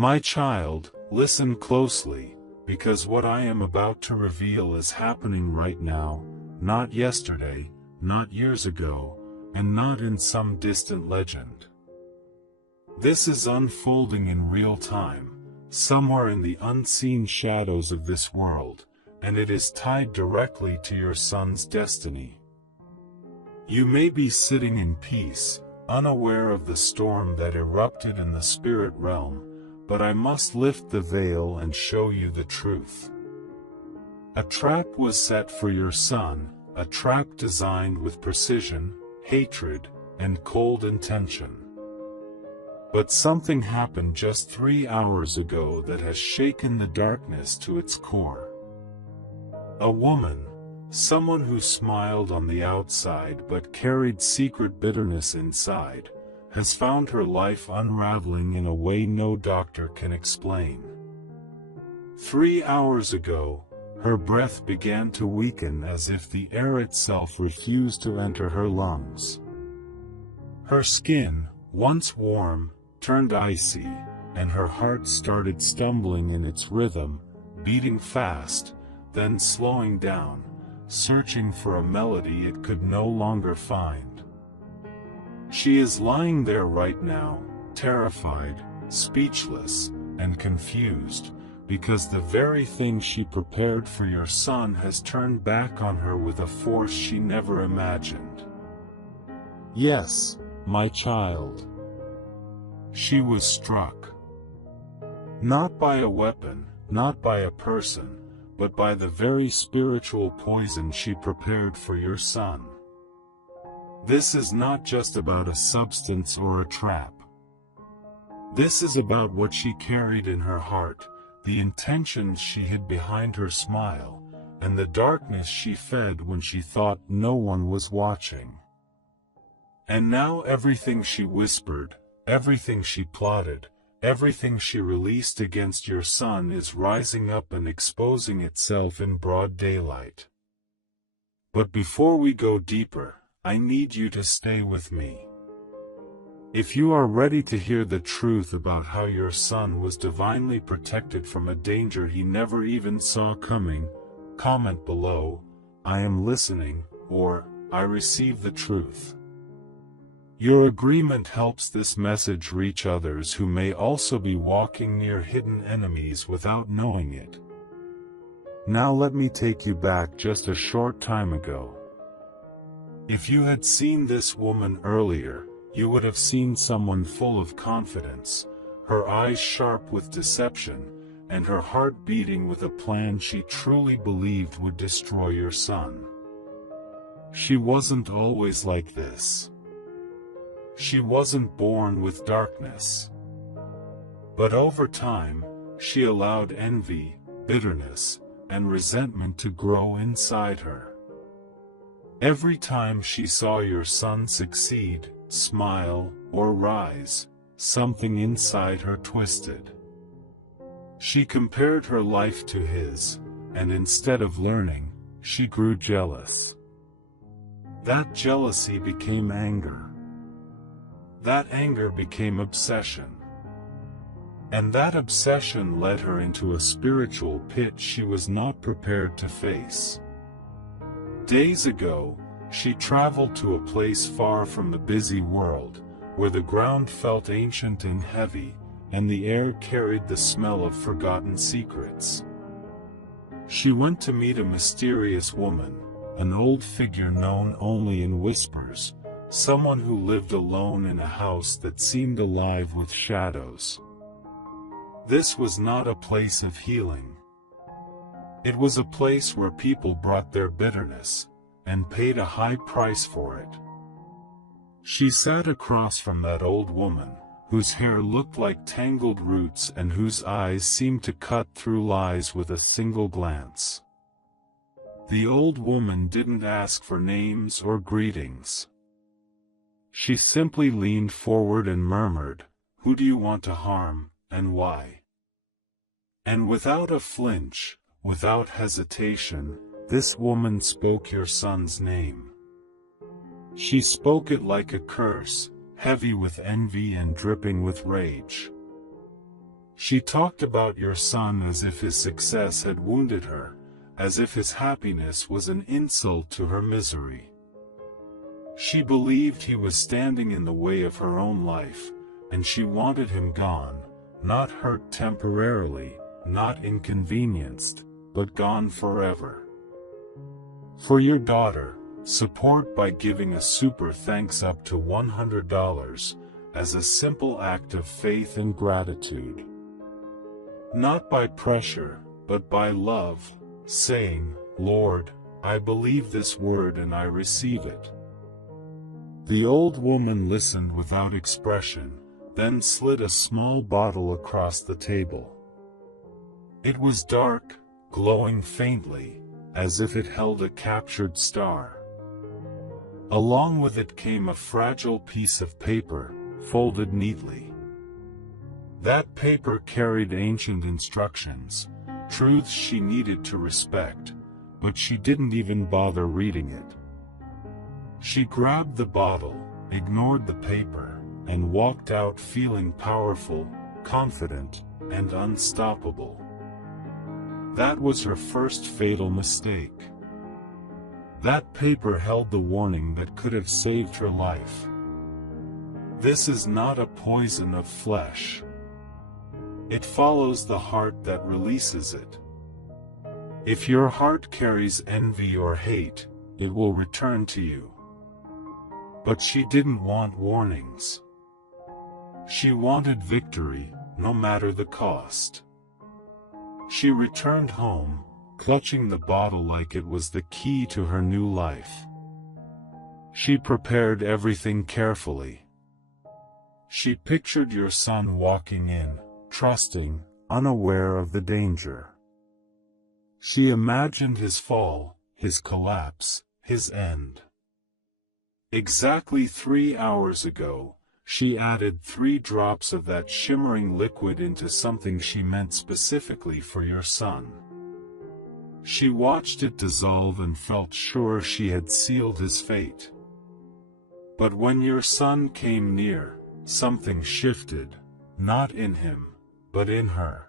My child, listen closely, because what I am about to reveal is happening right now, not yesterday, not years ago, and not in some distant legend. This is unfolding in real time, somewhere in the unseen shadows of this world, and it is tied directly to your son's destiny. You may be sitting in peace, unaware of the storm that erupted in the spirit realm, but I must lift the veil and show you the truth. A trap was set for your son, a trap designed with precision, hatred, and cold intention. But something happened just 3 hours ago that has shaken the darkness to its core. A woman, someone who smiled on the outside but carried secret bitterness inside, has found her life unraveling in a way no doctor can explain. 3 hours ago, her breath began to weaken as if the air itself refused to enter her lungs. Her skin, once warm, turned icy, and her heart started stumbling in its rhythm, beating fast, then slowing down, searching for a melody it could no longer find. She is lying there right now, terrified, speechless, and confused, because the very thing she prepared for your son has turned back on her with a force she never imagined. Yes, my child. She was struck. Not by a weapon, not by a person, but by the very spiritual poison she prepared for your son. This is not just about a substance or a trap. This is about what she carried in her heart, the intentions she hid behind her smile, and the darkness she fed when she thought no one was watching. And now everything she whispered, everything she plotted, everything she released against your son is rising up and exposing itself in broad daylight. But before we go deeper, I need you to stay with me. If you are ready to hear the truth about how your son was divinely protected from a danger he never even saw coming, comment below, "I am listening," or "I receive the truth." Your agreement helps this message reach others who may also be walking near hidden enemies without knowing it. Now let me take you back just a short time ago. If you had seen this woman earlier, you would have seen someone full of confidence, her eyes sharp with deception, and her heart beating with a plan she truly believed would destroy your son. She wasn't always like this. She wasn't born with darkness. But over time, she allowed envy, bitterness, and resentment to grow inside her. Every time she saw your son succeed, smile, or rise, something inside her twisted. She compared her life to his, and instead of learning, she grew jealous. That jealousy became anger. That anger became obsession. And that obsession led her into a spiritual pit she was not prepared to face. Days ago, she traveled to a place far from the busy world, where the ground felt ancient and heavy, and the air carried the smell of forgotten secrets. She went to meet a mysterious woman, an old figure known only in whispers, someone who lived alone in a house that seemed alive with shadows. This was not a place of healing. It was a place where people brought their bitterness, and paid a high price for it. She sat across from that old woman, whose hair looked like tangled roots and whose eyes seemed to cut through lies with a single glance. The old woman didn't ask for names or greetings. She simply leaned forward and murmured, "Who do you want to harm, and why?" And without a flinch, without hesitation, this woman spoke your son's name. She spoke it like a curse, heavy with envy and dripping with rage. She talked about your son as if his success had wounded her, as if his happiness was an insult to her misery. She believed he was standing in the way of her own life, and she wanted him gone, not hurt temporarily, not inconvenienced, but gone forever. For your daughter, support by giving a super thanks up to $100 as a simple act of faith and gratitude. Not by pressure, but by love, saying, Lord, I believe this word and I receive it. The old woman listened without expression, then slid a small bottle across the table. It was dark, glowing faintly, as if it held a captured star. Along with it came a fragile piece of paper, folded neatly. That paper carried ancient instructions, truths she needed to respect, but she didn't even bother reading it. She grabbed the bottle, ignored the paper, and walked out feeling powerful, confident, and unstoppable. That was her first fatal mistake. That paper held the warning that could have saved her life. This is not a poison of flesh. It follows the heart that releases it. If your heart carries envy or hate, it will return to you. But she didn't want warnings. She wanted victory, no matter the cost. She returned home, clutching the bottle like it was the key to her new life. She prepared everything carefully. She pictured your son walking in, trusting, unaware of the danger. She imagined his fall, his collapse, his end. Exactly 3 hours ago, she added 3 drops of that shimmering liquid into something she meant specifically for your son. She watched it dissolve and felt sure she had sealed his fate. But when your son came near, something shifted, not in him, but in her.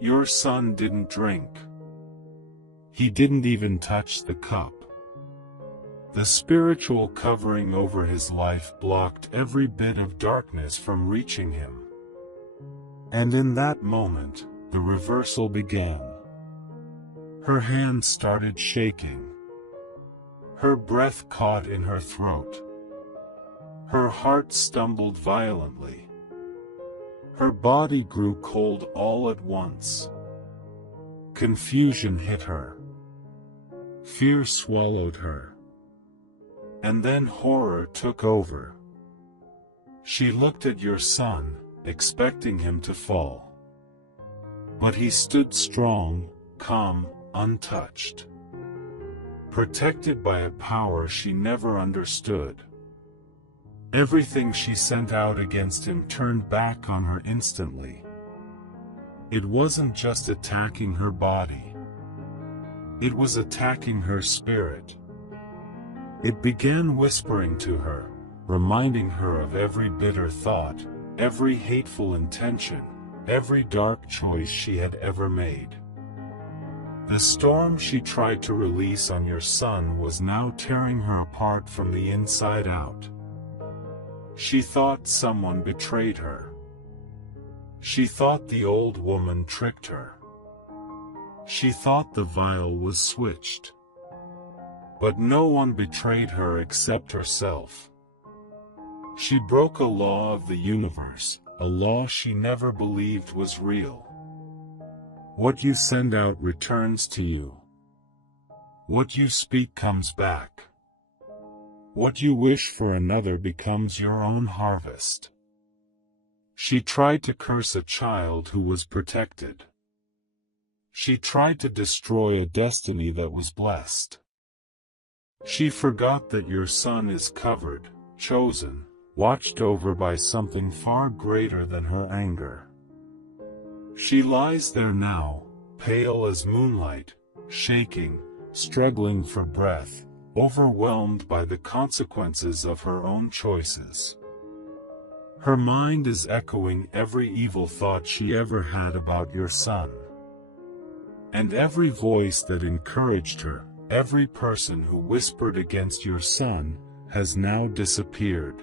Your son didn't drink. He didn't even touch the cup. The spiritual covering over his life blocked every bit of darkness from reaching him. And in that moment, the reversal began. Her hand started shaking. Her breath caught in her throat. Her heart stumbled violently. Her body grew cold all at once. Confusion hit her. Fear swallowed her. And then horror took over. She looked at your son, expecting him to fall. But he stood strong, calm, untouched. Protected by a power she never understood. Everything she sent out against him turned back on her instantly. It wasn't just attacking her body. It was attacking her spirit. It began whispering to her, reminding her of every bitter thought, every hateful intention, every dark choice she had ever made. The storm she tried to release on your son was now tearing her apart from the inside out. She thought someone betrayed her. She thought the old woman tricked her. She thought the vial was switched. But no one betrayed her except herself. She broke a law of the universe, a law she never believed was real. What you send out returns to you. What you speak comes back. What you wish for another becomes your own harvest. She tried to curse a child who was protected. She tried to destroy a destiny that was blessed. She forgot that your son is covered, chosen, watched over by something far greater than her anger. She lies there now, pale as moonlight, shaking, struggling for breath, overwhelmed by the consequences of her own choices. Her mind is echoing every evil thought she ever had about your son. And every voice that encouraged her, every person who whispered against your son, has now disappeared.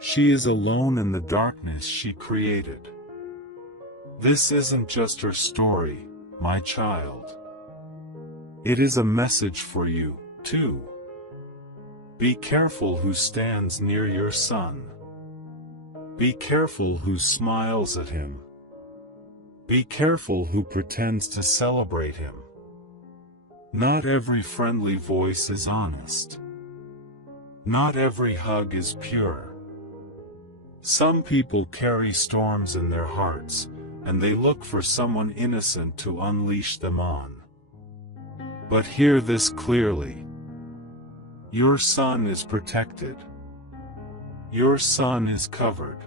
She is alone in the darkness she created. This isn't just her story, my child. It is a message for you, too. Be careful who stands near your son. Be careful who smiles at him. Be careful who pretends to celebrate him. Not every friendly voice is honest. Not every hug is pure. Some people carry storms in their hearts, and they look for someone innocent to unleash them on. But hear this clearly. Your son is protected. Your son is covered.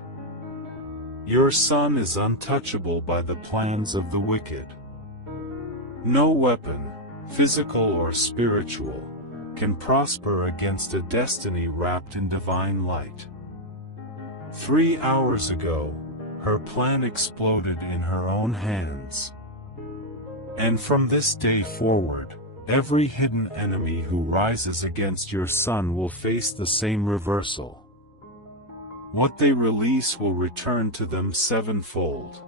Your son is untouchable by the plans of the wicked. No weapon, physical or spiritual, can prosper against a destiny wrapped in divine light. 3 hours ago, her plan exploded in her own hands. And from this day forward, every hidden enemy who rises against your son will face the same reversal. What they release will return to them sevenfold.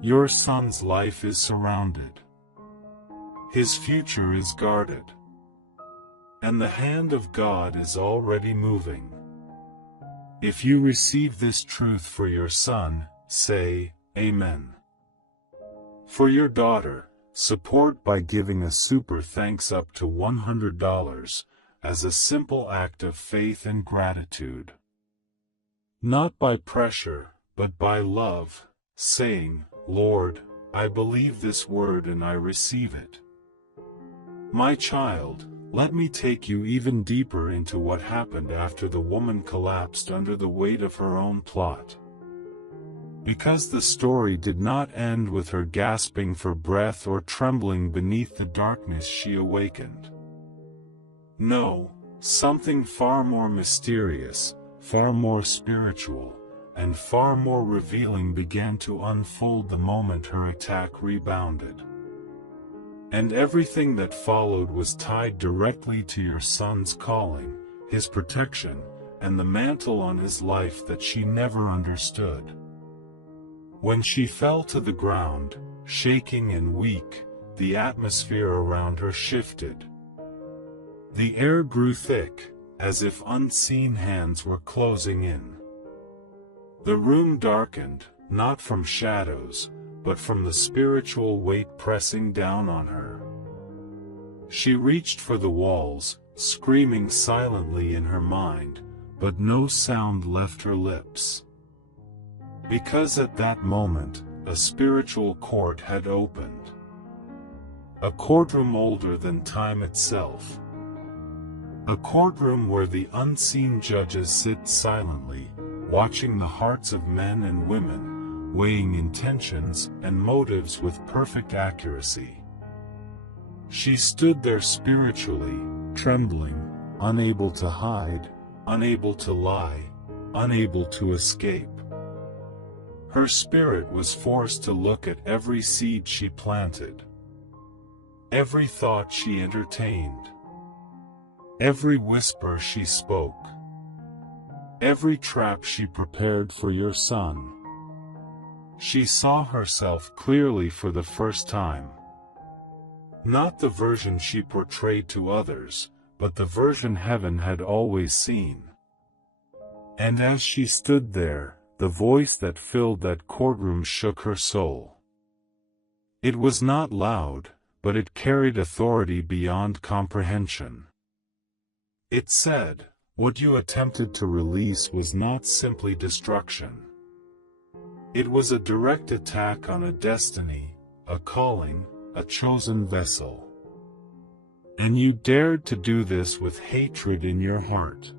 Your son's life is surrounded. His future is guarded. And the hand of God is already moving. If you receive this truth for your son, say, Amen. For your daughter, support by giving a super thanks up to $100, as a simple act of faith and gratitude. Not by pressure, but by love, saying, Lord, I believe this word and I receive it. My child, let me take you even deeper into what happened after the woman collapsed under the weight of her own plot. Because the story did not end with her gasping for breath or trembling beneath the darkness she awakened. No, something far more mysterious, far more spiritual, and far more revealing began to unfold the moment her attack rebounded. And everything that followed was tied directly to your son's calling, his protection, and the mantle on his life that she never understood. When she fell to the ground, shaking and weak, the atmosphere around her shifted. The air grew thick, as if unseen hands were closing in. The room darkened, not from shadows, but from the spiritual weight pressing down on her. She reached for the walls, screaming silently in her mind, but no sound left her lips. Because at that moment, a spiritual court had opened. A courtroom older than time itself. A courtroom where the unseen judges sit silently, watching the hearts of men and women, weighing intentions and motives with perfect accuracy. She stood there spiritually, trembling, unable to hide, unable to lie, unable to escape. Her spirit was forced to look at every seed she planted, every thought she entertained, every whisper she spoke, every trap she prepared for your son. She saw herself clearly for the first time. Not the version she portrayed to others, but the version heaven had always seen. And as she stood there, the voice that filled that courtroom shook her soul. It was not loud, but it carried authority beyond comprehension. It said, what you attempted to release was not simply destruction. It was a direct attack on a destiny, a calling, a chosen vessel. And you dared to do this with hatred in your heart.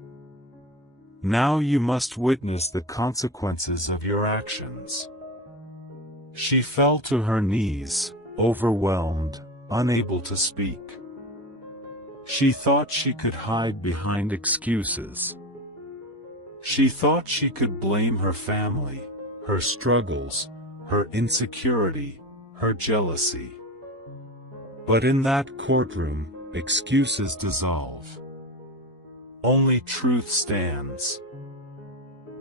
Now you must witness the consequences of your actions. She fell to her knees, overwhelmed, unable to speak. She thought she could hide behind excuses. She thought she could blame her family, her struggles, her insecurity, her jealousy. But in that courtroom, excuses dissolve. Only truth stands.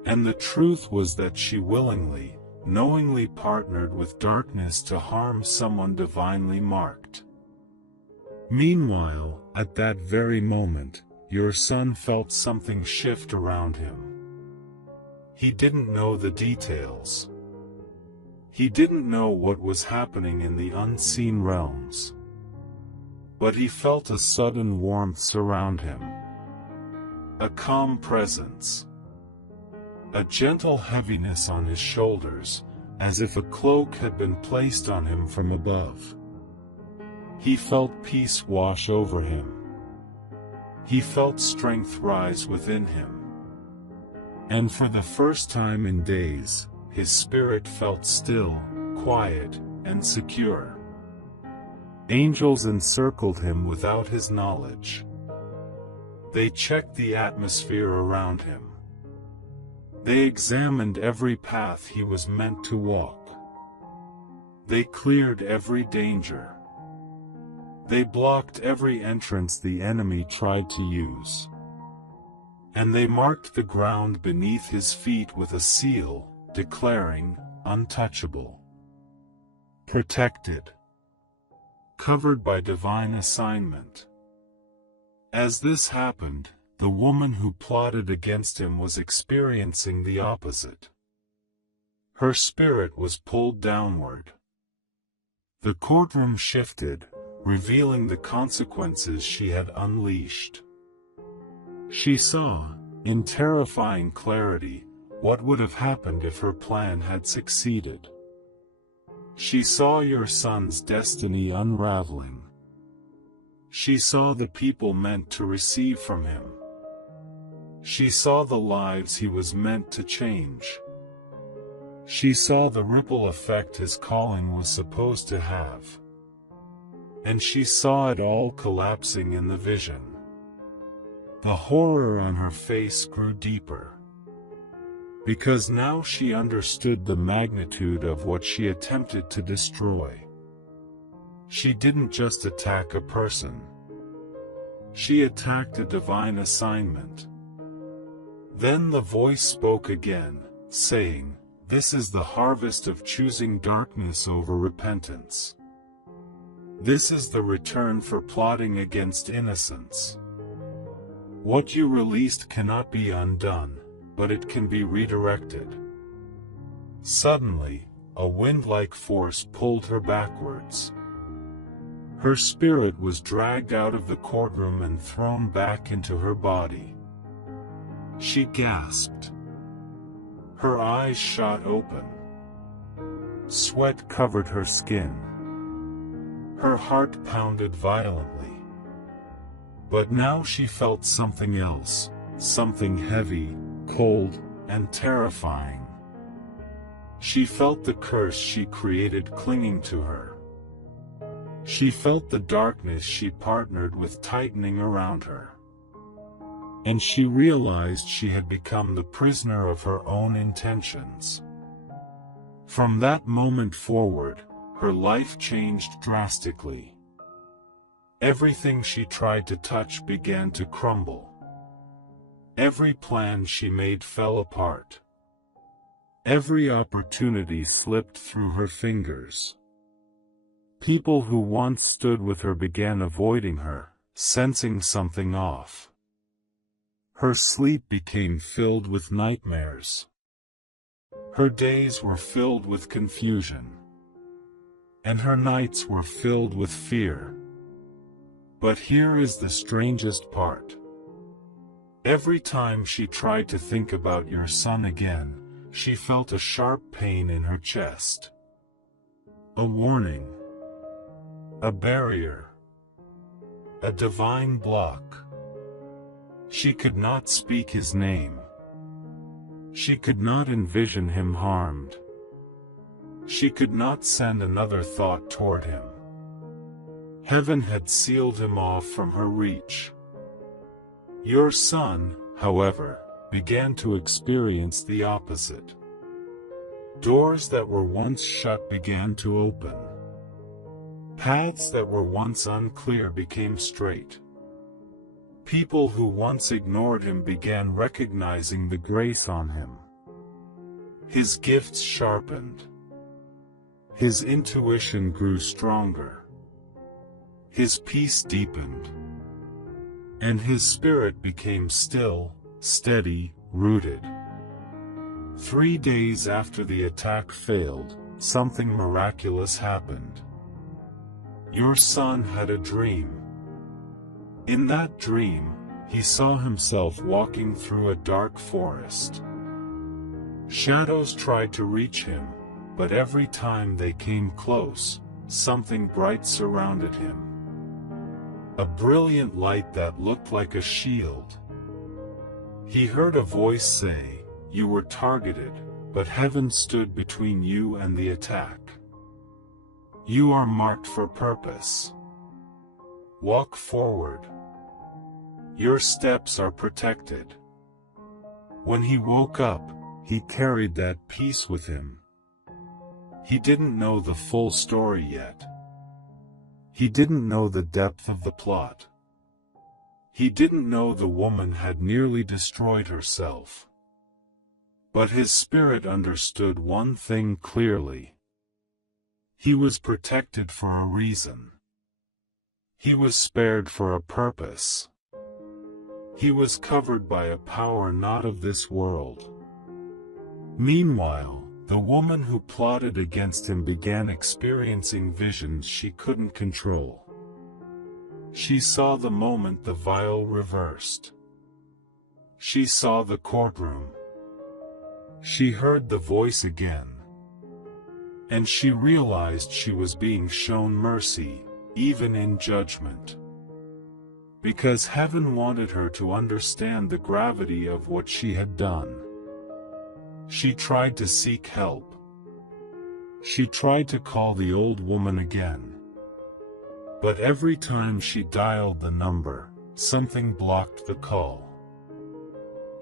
And the truth was that she willingly, knowingly partnered with darkness to harm someone divinely marked. Meanwhile, at that very moment, your son felt something shift around him. He didn't know the details. He didn't know what was happening in the unseen realms. But he felt a sudden warmth surround him. A calm presence. A gentle heaviness on his shoulders, as if a cloak had been placed on him from above. He felt peace wash over him. He felt strength rise within him. And for the first time in days, his spirit felt still, quiet, and secure. Angels encircled him without his knowledge. They checked the atmosphere around him. They examined every path he was meant to walk. They cleared every danger. They blocked every entrance the enemy tried to use. And they marked the ground beneath his feet with a seal, declaring, untouchable. Protected. Covered by divine assignment. As this happened, the woman who plotted against him was experiencing the opposite. Her spirit was pulled downward. The courtroom shifted, revealing the consequences she had unleashed. She saw, in terrifying clarity, what would have happened if her plan had succeeded. She saw your son's destiny unraveling. She saw the people meant to receive from him. She saw the lives he was meant to change. She saw the ripple effect his calling was supposed to have. And she saw it all collapsing in the vision. The horror on her face grew deeper. Because now she understood the magnitude of what she attempted to destroy. She didn't just attack a person. She attacked a divine assignment. Then the voice spoke again, saying, "This is the harvest of choosing darkness over repentance. This is the return for plotting against innocence. What you released cannot be undone, but it can be redirected." Suddenly, a wind-like force pulled her backwards. Her spirit was dragged out of the courtroom and thrown back into her body. She gasped. Her eyes shot open. Sweat covered her skin. Her heart pounded violently. But now she felt something else, something heavy, cold, and terrifying. She felt the curse she created clinging to her. She felt the darkness she partnered with tightening around her. And she realized she had become the prisoner of her own intentions. From that moment forward, her life changed drastically. Everything she tried to touch began to crumble. Every plan she made fell apart. Every opportunity slipped through her fingers. People who once stood with her began avoiding her, sensing something off. Her sleep became filled with nightmares. Her days were filled with confusion. And her nights were filled with fear. But here is the strangest part. Every time she tried to think about your son again, she felt a sharp pain in her chest. A warning. A barrier. A divine block. She could not speak his name. She could not envision him harmed. She could not send another thought toward him. Heaven had sealed him off from her reach. Your son, however, began to experience the opposite. Doors that were once shut began to open. Paths that were once unclear became straight. People who once ignored him began recognizing the grace on him. His gifts sharpened. His intuition grew stronger. His peace deepened. And his spirit became still, steady, rooted. 3 days after the attack failed, something miraculous happened. Your son had a dream. In that dream, he saw himself walking through a dark forest. Shadows tried to reach him, but every time they came close, something bright surrounded him. A brilliant light that looked like a shield. He heard a voice say, "You were targeted, but heaven stood between you and the attack. You are marked for purpose. Walk forward. Your steps are protected." When he woke up, he carried that peace with him. He didn't know the full story yet. He didn't know the depth of the plot. He didn't know the woman had nearly destroyed herself. But his spirit understood one thing clearly. He was protected for a reason. He was spared for a purpose. He was covered by a power not of this world. Meanwhile, the woman who plotted against him began experiencing visions she couldn't control. She saw the moment the vial reversed. She saw the courtroom. She heard the voice again. And she realized she was being shown mercy, even in judgment. Because heaven wanted her to understand the gravity of what she had done. She tried to seek help. She tried to call the old woman again. But every time she dialed the number, something blocked the call.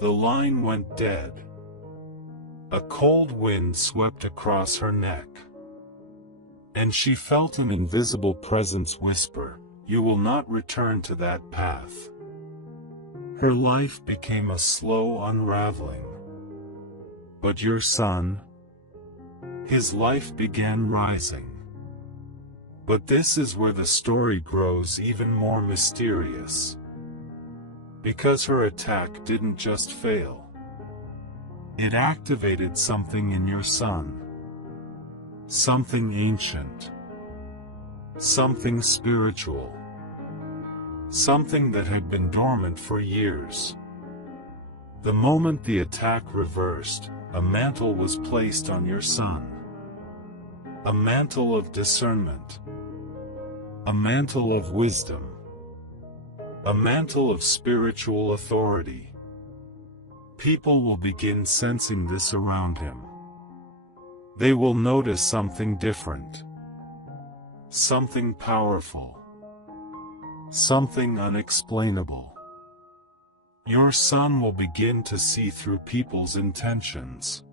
The line went dead. A cold wind swept across her neck. And she felt an invisible presence whisper, "You will not return to that path." Her life became a slow unraveling. But your son, his life began rising. But this is where the story grows even more mysterious. Because her attack didn't just fail. It activated something in your son. Something ancient. Something spiritual. Something that had been dormant for years. The moment the attack reversed, a mantle was placed on your son. A mantle of discernment. A mantle of wisdom. A mantle of spiritual authority. People will begin sensing this around him. They will notice something different. Something powerful. Something unexplainable. Your son will begin to see through people's intentions.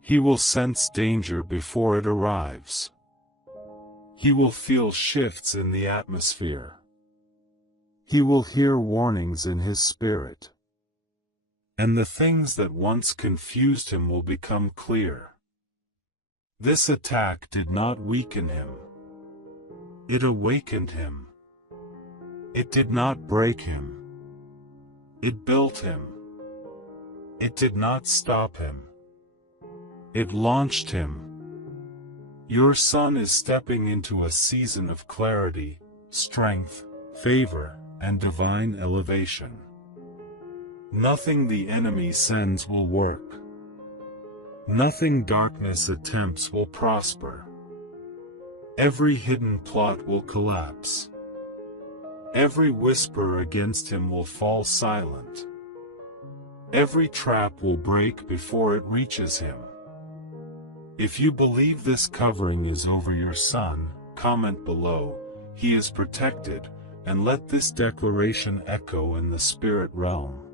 He will sense danger before it arrives. He will feel shifts in the atmosphere. He will hear warnings in his spirit. And the things that once confused him will become clear. This attack did not weaken him. It awakened him. It did not break him. It built him. It did not stop him. It launched him. Your son is stepping into a season of clarity, strength, favor, and divine elevation. Nothing the enemy sends will work. Nothing darkness attempts will prosper. Every hidden plot will collapse. Every whisper against him will fall silent. Every trap will break before it reaches him. If you believe this covering is over your son, comment below, "He is protected," and let this declaration echo in the spirit realm.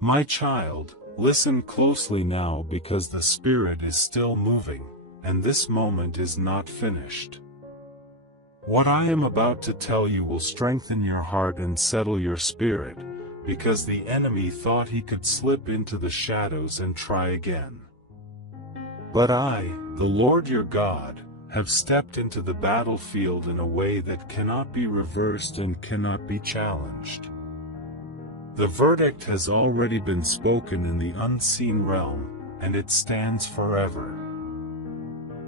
My child, listen closely now because the Spirit is still moving, and this moment is not finished. What I am about to tell you will strengthen your heart and settle your spirit, because the enemy thought he could slip into the shadows and try again. But I, the Lord your God, have stepped into the battlefield in a way that cannot be reversed and cannot be challenged. The verdict has already been spoken in the unseen realm, and it stands forever.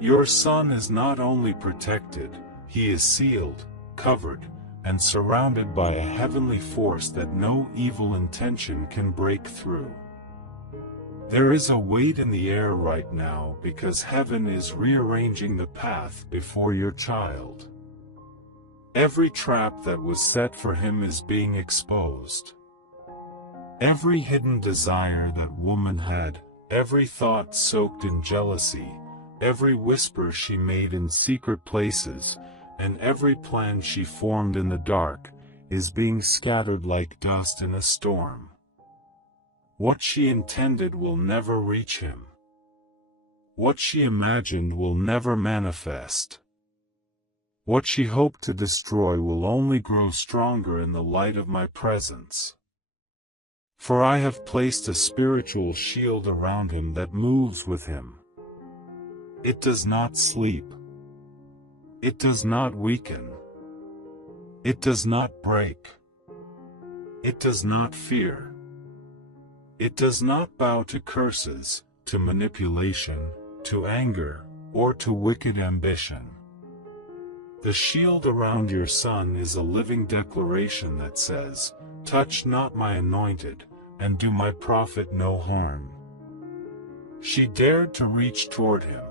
Your son is not only protected, he is sealed, covered, and surrounded by a heavenly force that no evil intention can break through. There is a weight in the air right now because heaven is rearranging the path before your child. Every trap that was set for him is being exposed. Every hidden desire that woman had, every thought soaked in jealousy, every whisper she made in secret places, and every plan she formed in the dark, is being scattered like dust in a storm. What she intended will never reach him. What she imagined will never manifest. What she hoped to destroy will only grow stronger in the light of my presence. For I have placed a spiritual shield around him that moves with him. It does not sleep. It does not weaken. It does not break. It does not fear. It does not bow to curses, to manipulation, to anger, or to wicked ambition. The shield around your son is a living declaration that says, "Touch not my anointed, and do my prophet no harm." She dared to reach toward him,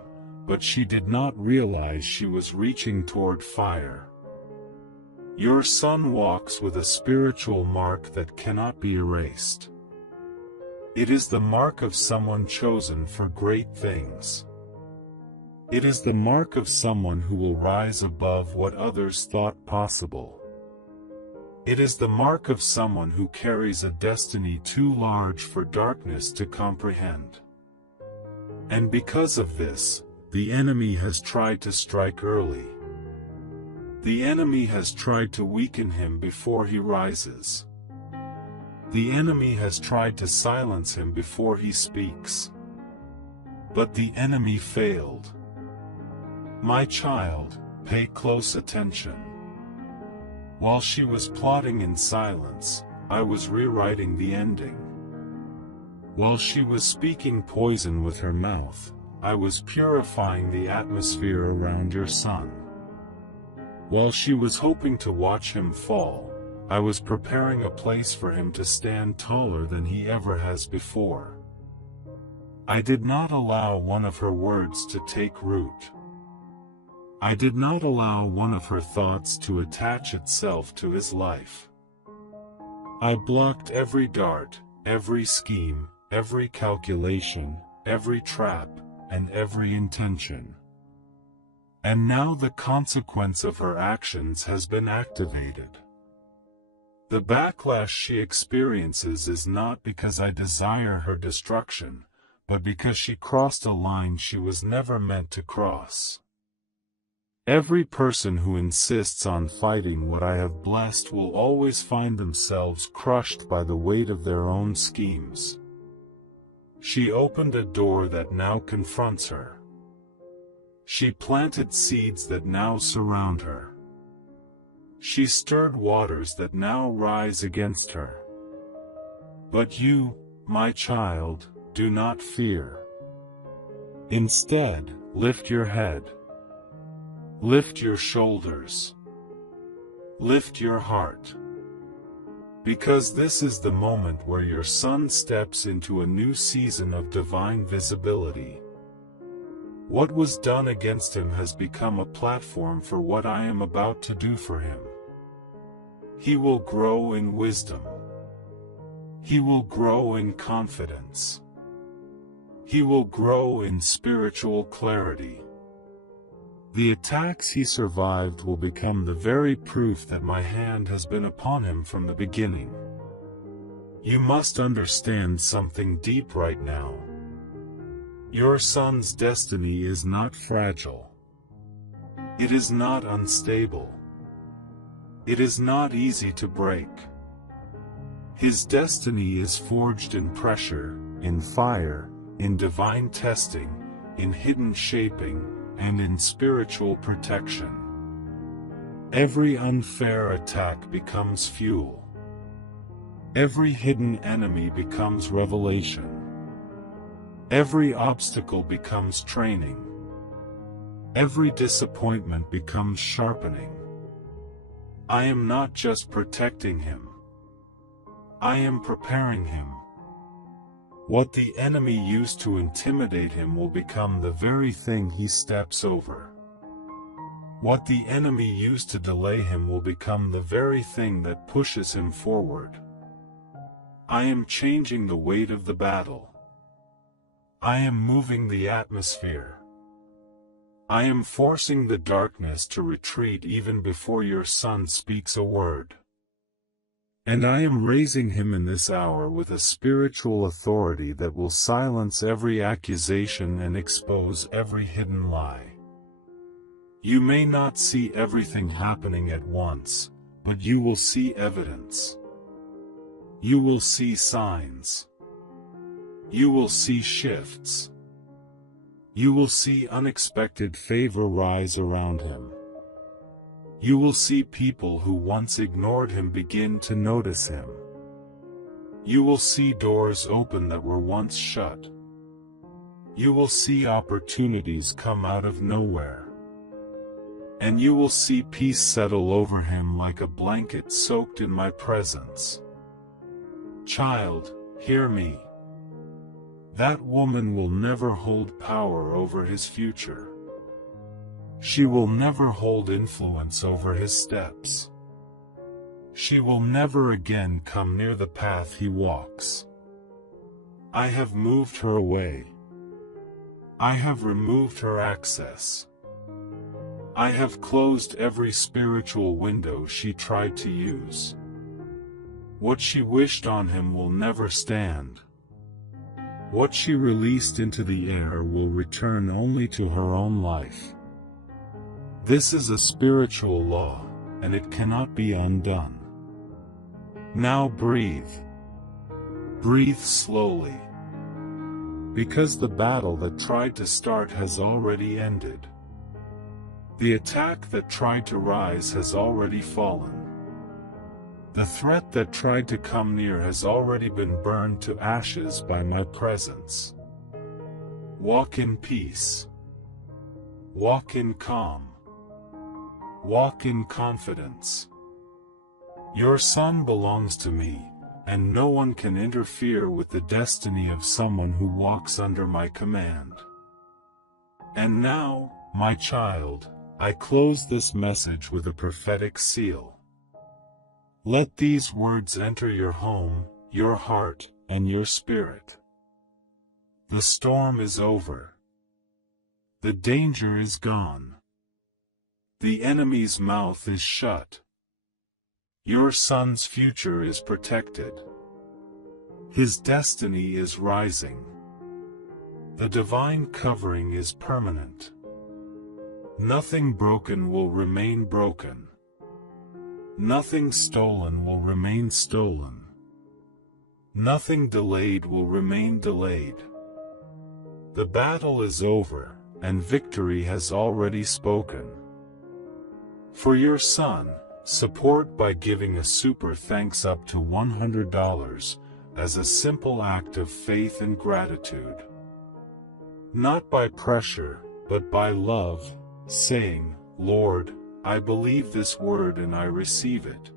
but she did not realize she was reaching toward fire. Your son walks with a spiritual mark that cannot be erased. It is the mark of someone chosen for great things. It is the mark of someone who will rise above what others thought possible. It is the mark of someone who carries a destiny too large for darkness to comprehend. And because of this, the enemy has tried to strike early. The enemy has tried to weaken him before he rises. The enemy has tried to silence him before he speaks. But the enemy failed. My child, pay close attention. While she was plotting in silence, I was rewriting the ending. While she was speaking poison with her mouth, I was purifying the atmosphere around your son. While she was hoping to watch him fall, I was preparing a place for him to stand taller than he ever has before. I did not allow one of her words to take root. I did not allow one of her thoughts to attach itself to his life. I blocked every dart, every scheme, every calculation, every trap, and every intention. And now the consequence of her actions has been activated. The backlash she experiences is not because I desire her destruction, but because she crossed a line she was never meant to cross. Every person who insists on fighting what I have blessed will always find themselves crushed by the weight of their own schemes. She opened a door that now confronts her. She planted seeds that now surround her. She stirred waters that now rise against her. But you, my child, do not fear. Instead, lift your head. Lift your shoulders. Lift your heart. Because this is the moment where your son steps into a new season of divine visibility. What was done against him has become a platform for what I am about to do for him. He will grow in wisdom. He will grow in confidence. He will grow in spiritual clarity. The attacks he survived will become the very proof that my hand has been upon him from the beginning. You must understand something deep right now. Your son's destiny is not fragile. It is not unstable. It is not easy to break. His destiny is forged in pressure, in fire, in divine testing, in hidden shaping, and in spiritual protection. Every unfair attack becomes fuel. Every hidden enemy becomes revelation. Every obstacle becomes training. Every disappointment becomes sharpening. I am not just protecting him. I am preparing him. What the enemy used to intimidate him will become the very thing he steps over. What the enemy used to delay him will become the very thing that pushes him forward. I am changing the weight of the battle. I am moving the atmosphere. I am forcing the darkness to retreat even before your son speaks a word. And I am raising him in this hour with a spiritual authority that will silence every accusation and expose every hidden lie. You may not see everything happening at once, but you will see evidence. You will see signs. You will see shifts. You will see unexpected favor rise around him. You will see people who once ignored him begin to notice him. You will see doors open that were once shut. You will see opportunities come out of nowhere. And you will see peace settle over him like a blanket soaked in my presence. Child, hear me. That woman will never hold power over his future. She will never hold influence over his steps. She will never again come near the path he walks. I have moved her away. I have removed her access. I have closed every spiritual window she tried to use. What she wished on him will never stand. What she released into the air will return only to her own life. This is a spiritual law, and it cannot be undone. Now breathe. Breathe slowly. Because the battle that tried to start has already ended. The attack that tried to rise has already fallen. The threat that tried to come near has already been burned to ashes by my presence. Walk in peace. Walk in calm. Walk in confidence. Your son belongs to me, and no one can interfere with the destiny of someone who walks under my command. And now, my child, I close this message with a prophetic seal. Let these words enter your home, your heart, and your spirit. The storm is over. The danger is gone. The enemy's mouth is shut. Your son's future is protected. His destiny is rising. The divine covering is permanent. Nothing broken will remain broken. Nothing stolen will remain stolen. Nothing delayed will remain delayed. The battle is over, and victory has already spoken. For your son, support by giving a super thanks up to $100 as a simple act of faith and gratitude. Not by pressure, but by love, saying, Lord, I believe this word and I receive it.